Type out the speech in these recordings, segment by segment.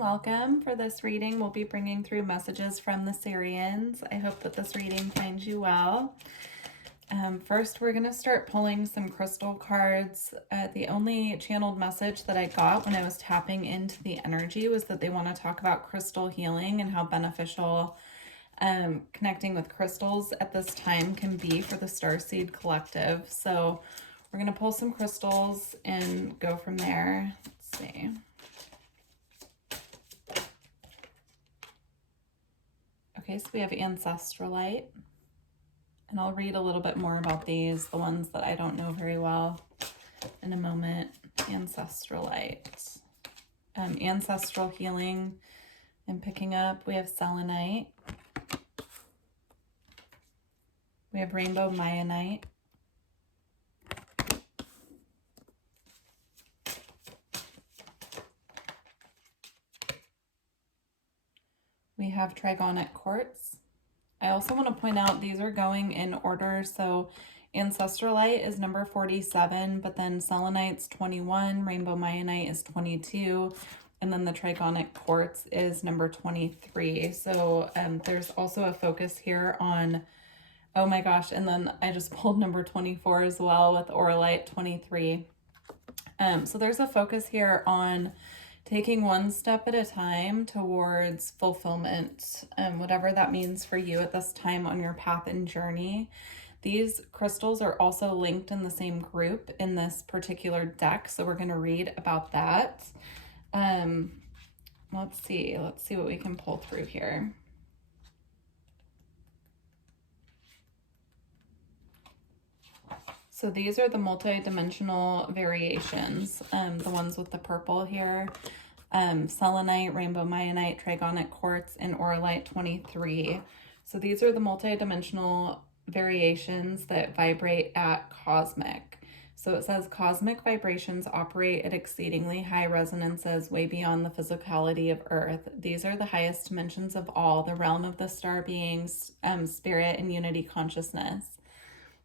welcome. For this reading, we'll be bringing through messages from the Sirians. I hope that this reading finds you well. First, we're going to start pulling some crystal cards. The only channeled message that I got when I was tapping into the energy was that they want to talk about crystal healing and how beneficial connecting with crystals at this time can be for the Starseed Collective. So we're going to pull some crystals and go from there. Let's see. Okay, so we have Ancestralite, and I'll read a little bit more about these, the ones that I don't know very well, in a moment. Ancestralite. Ancestral healing I'm picking up. We have Selenite. We have Rainbow Mayanite. We have Trigonic Quartz. I also want to point out these are going in order. So Ancestralite is number 47, but then Selenite's 21, Rainbow Mayanite is 22, and then the Trigonic Quartz is number 23. So there's also a focus here on, oh my gosh, and then I just pulled number 24 as well with Auralite 23. So there's a focus here on taking one step at a time towards fulfillment, whatever that means for you at this time on your path and journey. These crystals are also linked in the same group in this particular deck, so we're going to read about that. Let's see what we can pull through here. So these are the multi-dimensional variations, the ones with the purple here. Selenite, Rainbow Mayanite, Trigonic Quartz, and Auralite 23. So these are the multi-dimensional variations that vibrate at cosmic. So it says cosmic vibrations operate at exceedingly high resonances way beyond the physicality of Earth. These are the highest dimensions of all, the realm of the star beings, spirit, and unity consciousness.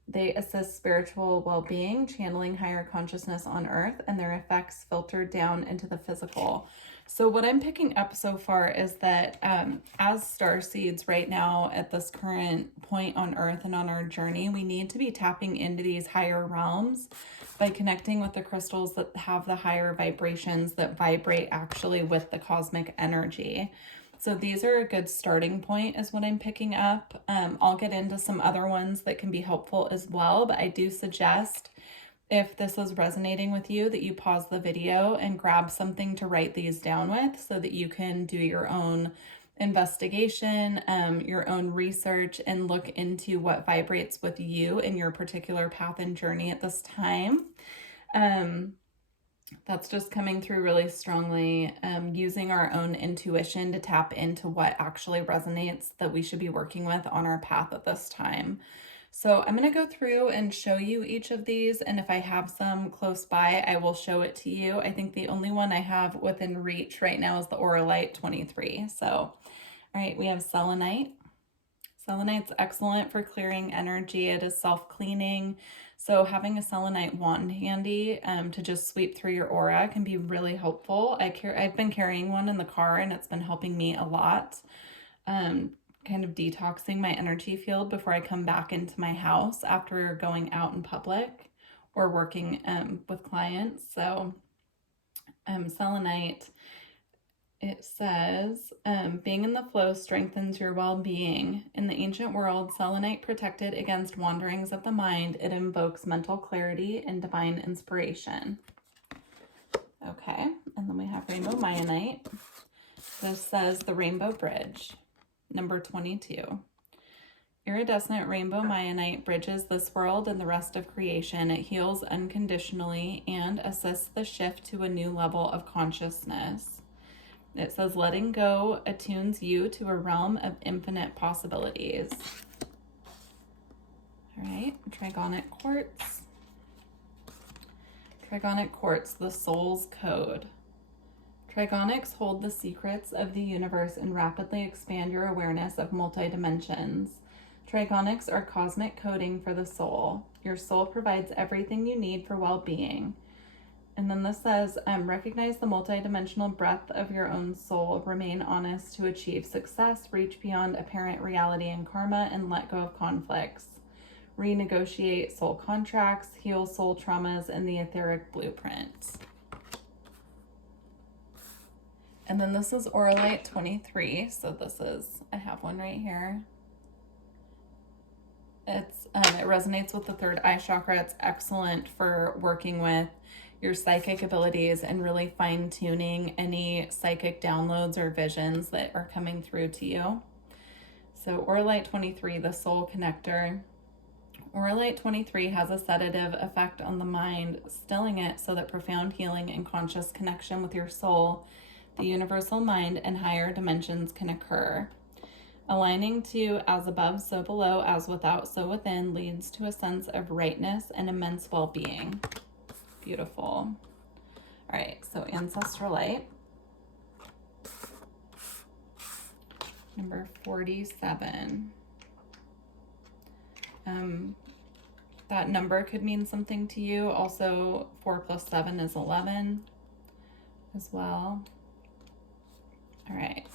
They assist spiritual well-being, channeling higher consciousness on Earth, and their effects filter down into the physical. So what I'm picking up so far is that as starseeds right now at this current point on Earth and on our journey, we need to be tapping into these higher realms by connecting with the crystals that have the higher vibrations that vibrate actually with the cosmic energy. So these are a good starting point is what I'm picking up. I'll get into some other ones that can be helpful as well, but I do suggest if this is resonating with you that you pause the video and grab something to write these down with so that you can do your own investigation, your own research, and look into what vibrates with you in your particular path and journey at this time. That's just coming through really strongly, using our own intuition to tap into what actually resonates that we should be working with on our path at this time. So I'm going to go through and show you each of these, and if I have some close by, I will show it to you. I think the only one I have within reach right now is the Auralite 23. So, all right, we have Selenite. Selenite's excellent for clearing energy. It is self-cleaning. So having a selenite wand handy to just sweep through your aura can be really helpful. I've been carrying one in the car and it's been helping me a lot. Kind of detoxing my energy field before I come back into my house after going out in public or working with clients. So selenite, it says, being in the flow strengthens your well-being. In the ancient world, selenite protected against wanderings of the mind. It invokes mental clarity and divine inspiration. Okay, and then we have Rainbow Mayanite. This says the Rainbow Bridge, number 22. Iridescent Rainbow Mayanite bridges this world and the rest of creation. It heals unconditionally and assists the shift to a new level of consciousness. It says, letting go attunes you to a realm of infinite possibilities. All right, Trigonic Quartz. Trigonic Quartz, the soul's code. Trigonics hold the secrets of the universe and rapidly expand your awareness of multi-dimensions. Trigonics are cosmic coding for the soul. Your soul provides everything you need for well-being. And then this says, recognize the multidimensional breadth of your own soul, remain honest to achieve success, reach beyond apparent reality and karma, and let go of conflicts. Renegotiate soul contracts, heal soul traumas, and the etheric blueprints. And then this is Auralite 23. So this is, I have one right here. It resonates with the third eye chakra. It's excellent for working with your psychic abilities and really fine-tuning any psychic downloads or visions that are coming through to you. So Auralite 23, the soul connector. Auralite 23 has a sedative effect on the mind, stilling it so that profound healing and conscious connection with your soul, the universal mind, and higher dimensions can occur. Aligning to as above, so below, as without, so within leads to a sense of rightness and immense well-being. Beautiful. All right, so Ancestral Light. Number 47. That number could mean something to you. Also, 4 plus 7 is 11 as well. All right.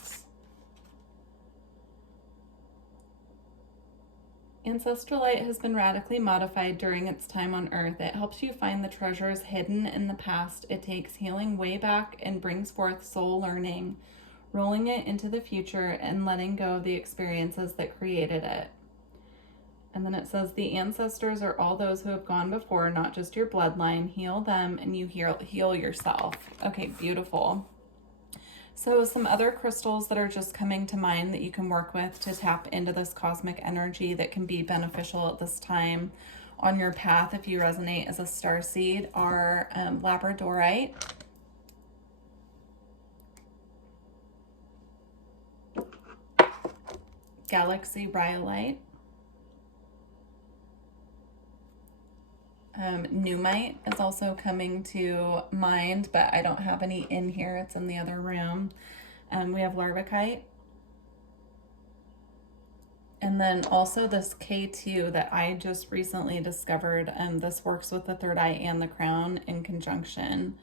Ancestral Light has been radically modified during its time on Earth. It helps you find the treasures hidden in the past. It takes healing way back and brings forth soul learning, rolling it into the future and letting go of the experiences that created it. And then it says, the ancestors are all those who have gone before, not just your bloodline. Heal them and you heal yourself. Okay, beautiful. So some other crystals that are just coming to mind that you can work with to tap into this cosmic energy that can be beneficial at this time on your path if you resonate as a starseed are labradorite, galaxy rhyolite, Numite is also coming to mind, but I don't have any in here. It's in the other room. We have Larvikite. And then also this K2 that I just recently discovered. This works with the third eye and the crown in conjunction.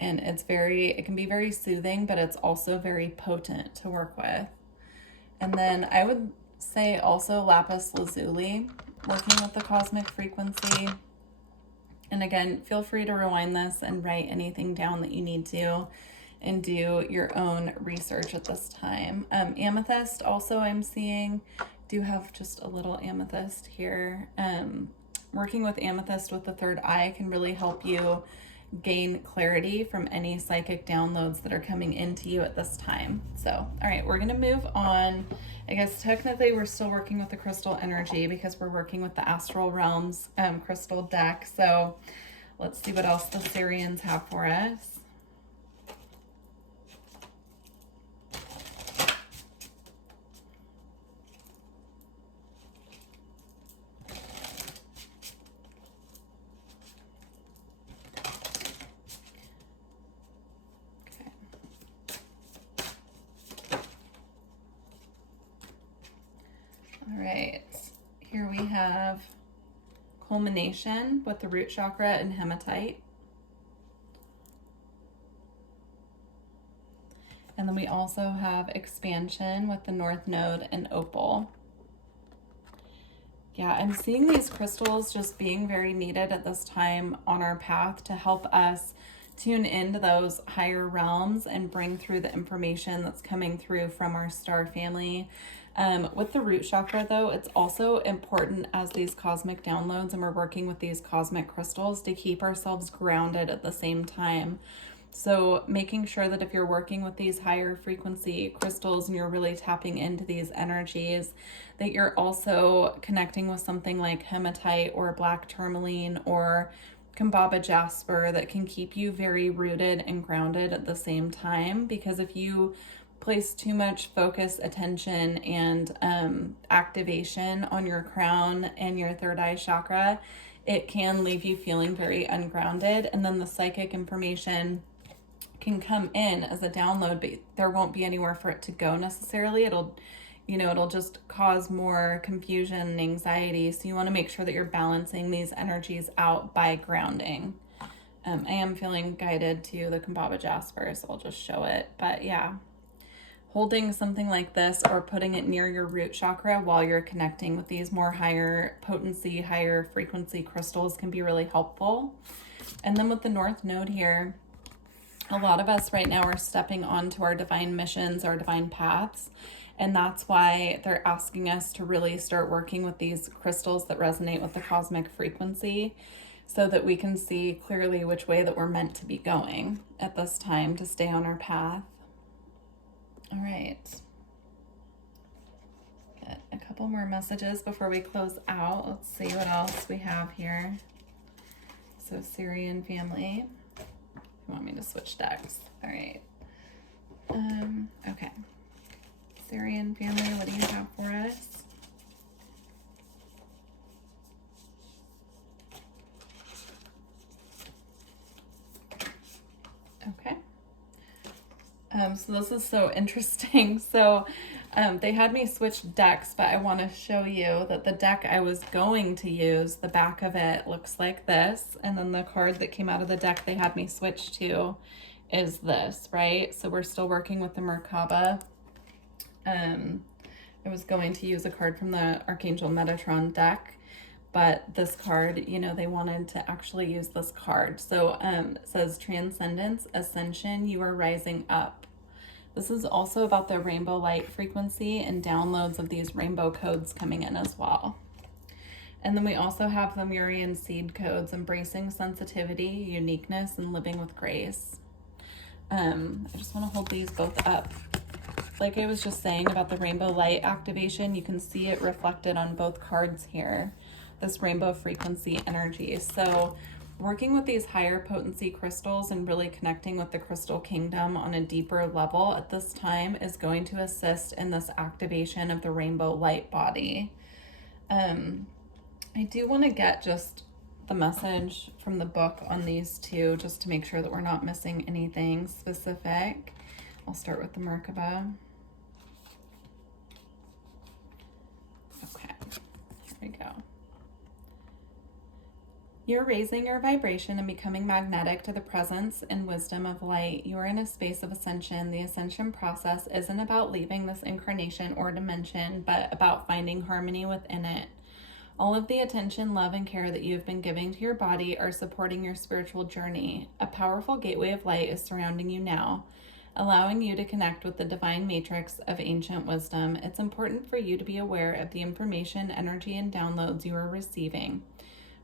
And it can be very soothing, but it's also very potent to work with. And then I would say also lapis lazuli, working with the cosmic frequency. And again, feel free to rewind this and write anything down that you need to and do your own research at this time. Amethyst also I'm seeing, do have just a little amethyst here. Working with amethyst with the third eye can really help you gain clarity from any psychic downloads that are coming into you at this time. So, all right, we're gonna move on. I guess technically we're still working with the crystal energy because we're working with the astral realms crystal deck. So let's see what else the Sirians have for us. All right, here we have culmination with the root chakra and hematite. And then we also have expansion with the north node and opal. Yeah, I'm seeing these crystals just being very needed at this time on our path to help us tune into those higher realms and bring through the information that's coming through from our star family. With the root chakra though, it's also important as these cosmic downloads and we're working with these cosmic crystals to keep ourselves grounded at the same time. So making sure that if you're working with these higher frequency crystals and you're really tapping into these energies, that you're also connecting with something like hematite or black tourmaline or Kambaba jasper that can keep you very rooted and grounded at the same time. Because if you place too much focus, attention, and activation on your crown and your third eye chakra, it can leave you feeling very ungrounded. And then the psychic information can come in as a download, but there won't be anywhere for it to go necessarily. It'll just cause more confusion and anxiety. So you want to make sure that you're balancing these energies out by grounding. I am feeling guided to the Kumbhava Jasper, so I'll just show it. But yeah, holding something like this or putting it near your root chakra while you're connecting with these more higher potency, higher frequency crystals can be really helpful. And then with the North Node here, a lot of us right now are stepping onto our divine missions, our divine paths. And that's why they're asking us to really start working with these crystals that resonate with the cosmic frequency so that we can see clearly which way that we're meant to be going at this time to stay on our path. All right. Get a couple more messages before we close out. Let's see what else we have here. So Sirian family. You want me to switch decks? All right. Okay. Sirian family, what do you have for us? Okay. So this is so interesting. So they had me switch decks, but I want to show you that the deck I was going to use, the back of it looks like this. And then the card that came out of the deck they had me switch to is this, right? So we're still working with the Merkaba. I was going to use a card from the Archangel Metatron deck, but this card, you know, they wanted to actually use this card. So it says Transcendence, Ascension, you are rising up. This is also about the rainbow light frequency and downloads of these rainbow codes coming in as well. And then we also have the Murian seed codes, embracing sensitivity, uniqueness, and living with grace. I just want to hold these both up. Like I was just saying about the rainbow light activation, you can see it reflected on both cards here, this rainbow frequency energy. So working with these higher potency crystals and really connecting with the crystal kingdom on a deeper level at this time is going to assist in this activation of the rainbow light body. I do want to get just the message from the book on these two, just to make sure that we're not missing anything specific. I'll start with the Merkaba. Okay, here we go. You're raising your vibration and becoming magnetic to the presence and wisdom of light. You are in a space of ascension. The ascension process isn't about leaving this incarnation or dimension, but about finding harmony within it. All of the attention, love, and care that you have been giving to your body are supporting your spiritual journey. A powerful gateway of light is surrounding you now, allowing you to connect with the divine matrix of ancient wisdom. It's important for you to be aware of the information, energy, and downloads you are receiving.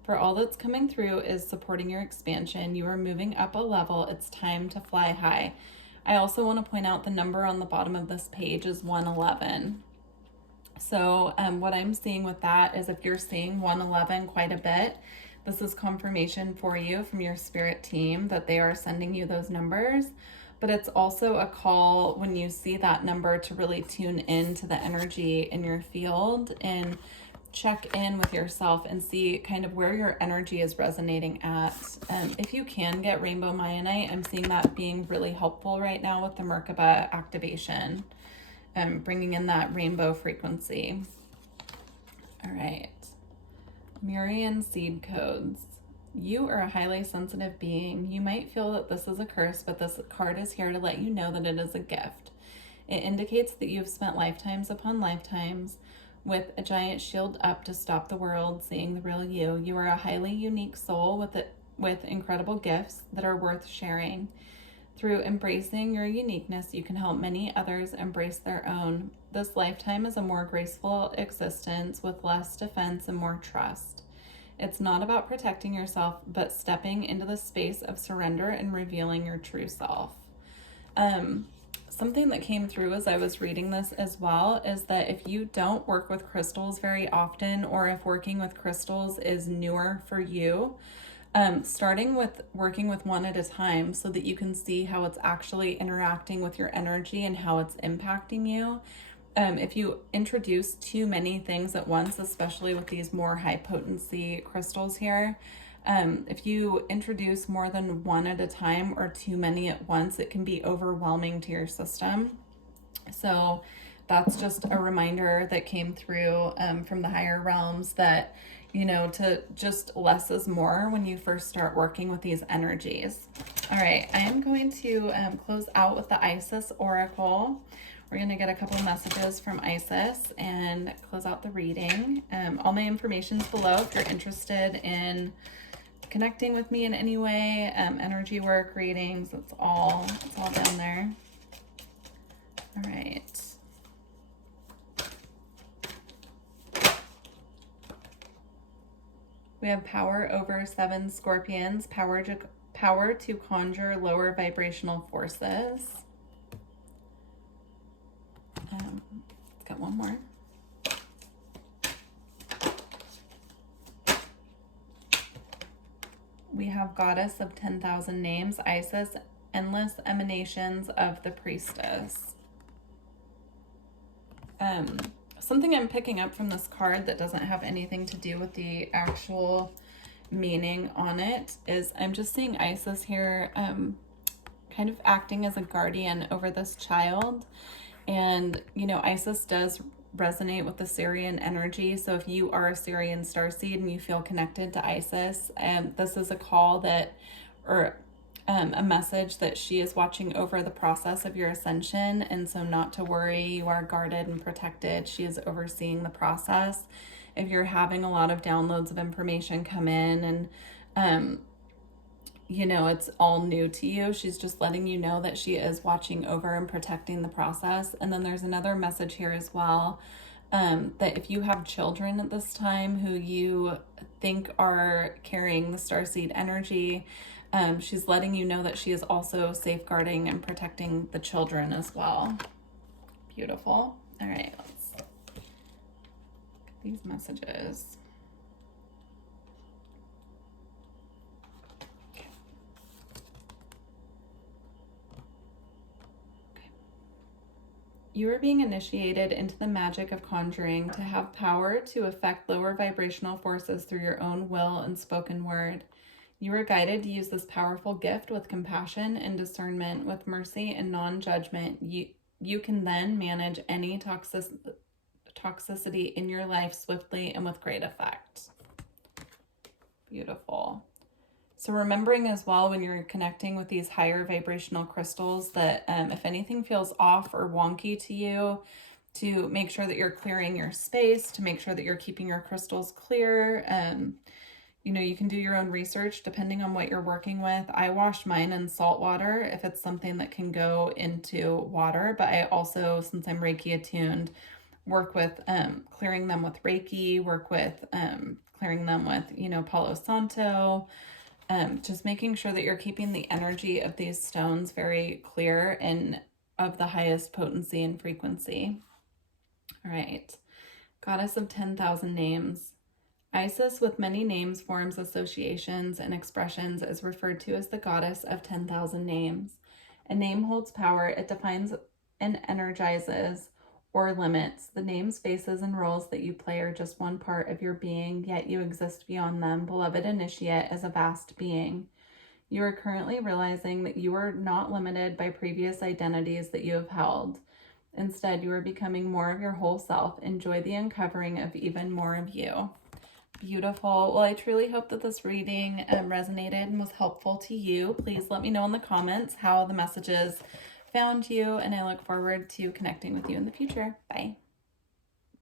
For all that's coming through is supporting your expansion. You are moving up a level. It's time to fly high. I also want to point out the number on the bottom of this page is 111. So what I'm seeing with that is if you're seeing 111 quite a bit, this is confirmation for you from your spirit team that they are sending you those numbers. But it's also a call when you see that number to really tune into the energy in your field and check in with yourself and see kind of where your energy is resonating at. If you can get rainbow Mayanite, I'm seeing that being really helpful right now with the Merkaba activation, bringing in that rainbow frequency. All right, Murian seed codes. You are a highly sensitive being. You might feel that this is a curse, but this card is here to let you know that it is a gift. It indicates that you've spent lifetimes upon lifetimes with a giant shield up to stop the world seeing the real you. You are a highly unique soul with incredible gifts that are worth sharing. Through embracing your uniqueness, you can help many others embrace their own. This lifetime is a more graceful existence with less defense and more trust. It's not about protecting yourself, but stepping into the space of surrender and revealing your true self. Something that came through as I was reading this as well is that if you don't work with crystals very often, or if working with crystals is newer for you, starting with working with one at a time so that you can see how it's actually interacting with your energy and how it's impacting you. If you introduce too many things at once, especially with these more high potency crystals here, if you introduce more than one at a time or too many at once, it can be overwhelming to your system. So that's just a reminder that came through from the higher realms that, you know, to just less is more when you first start working with these energies. All right, I am going to close out with the Isis Oracle. We're going to get a couple of messages from Isis and close out the reading. All my information's below if you're interested in connecting with me in any way, energy work, readings, it's all down there. All right. We have power over 7 scorpions, power to conjure lower vibrational forces. Let's get one more. We have Goddess of 10,000 Names, Isis, endless emanations of the priestess. Something I'm picking up from this card that doesn't have anything to do with the actual meaning on it is I'm just seeing Isis here kind of acting as a guardian over this child. And, you know, Isis does resonate with the Sirian energy. So if you are a Sirian Starseed and you feel connected to Isis, this is a call that, or a message that she is watching over the process of your ascension. And so not to worry, you are guarded and protected. She is overseeing the process. If you're having a lot of downloads of information come in and, you know, it's all new to you, she's just letting you know that she is watching over and protecting the process. And then there's another message here as well, that if you have children at this time who you think are carrying the Starseed energy, she's letting you know that she is also safeguarding and protecting the children as well. Beautiful. All right, let's get these messages. You are being initiated into the magic of conjuring to have power to affect lower vibrational forces through your own will and spoken word. You are guided to use this powerful gift with compassion and discernment, with mercy and non-judgment. You can then manage any toxicity in your life swiftly and with great effect. Beautiful. So remembering as well when you're connecting with these higher vibrational crystals that if anything feels off or wonky to you, to make sure that you're clearing your space, to make sure that you're keeping your crystals clear. You know, you can do your own research depending on what you're working with. I wash mine in salt water if it's something that can go into water, but I also, since I'm Reiki attuned, work with clearing them with Reiki, work with clearing them with, you know, Palo Santo, just making sure that you're keeping the energy of these stones very clear and of the highest potency and frequency. All right, Goddess of 10,000 Names. Isis, with many names, forms, associations, and expressions, is referred to as the Goddess of 10,000 Names. A name holds power. It defines and energizes or limits. The names, faces, and roles that you play are just one part of your being, yet you exist beyond them. Beloved initiate as a vast being. You are currently realizing that you are not limited by previous identities that you have held. Instead, you are becoming more of your whole self. Enjoy the uncovering of even more of you. Beautiful. Well, I truly hope that this reading resonated and was helpful to you. Please let me know in the comments how the messages found you, and I look forward to connecting with you in the future. Bye.